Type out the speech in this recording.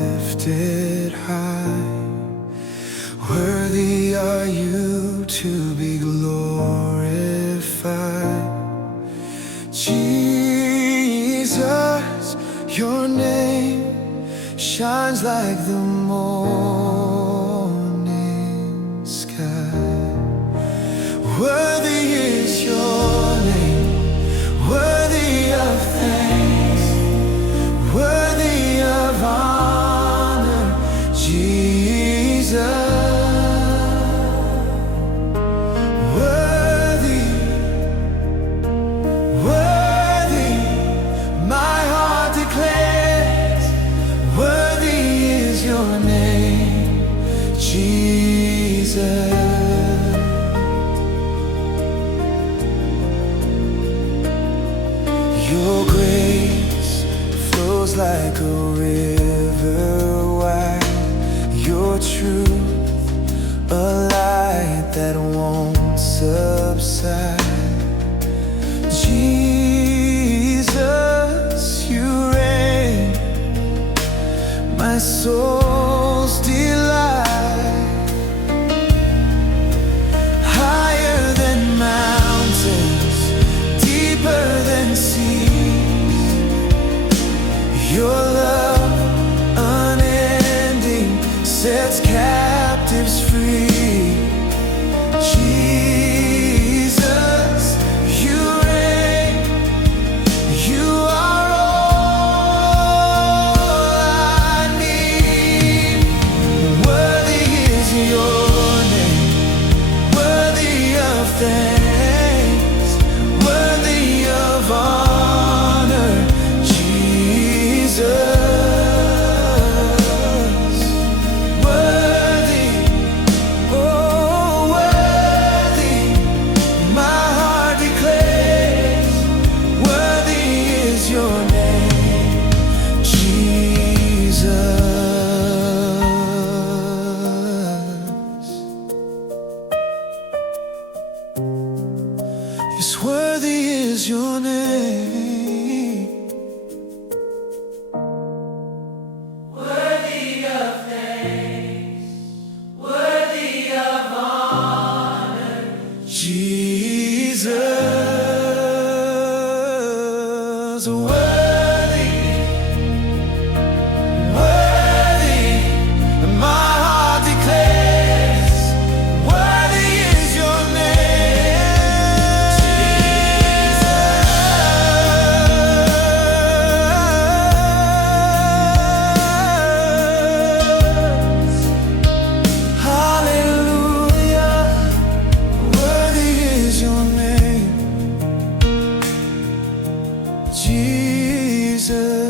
lifted high. Worthy are you to be glorified. Jesus, your name shines like the morning sky. Worthy is your name, worthy of thanks, worthy of honor, Jesus. Your grace flows like a river wide. Your truth, a light that won't subside. Jesus, you reign, my soul's delight. Higher than mountains, deeper than seas. Your love, unending, sets captives free. Jesus, you reign, you are all I need. Worthy is your name, worthy of thanks, worthy of honor, Jesus. Worthy, oh worthy, my heart declares, worthy is your name, Jesus. Yes, worthy is your name, Worthy of thanks, worthy of honor, Jesus. Worthy, worthy, my heart declares, worthy is your name, Jesus. Hallelujah, worthy is your name, Jesus.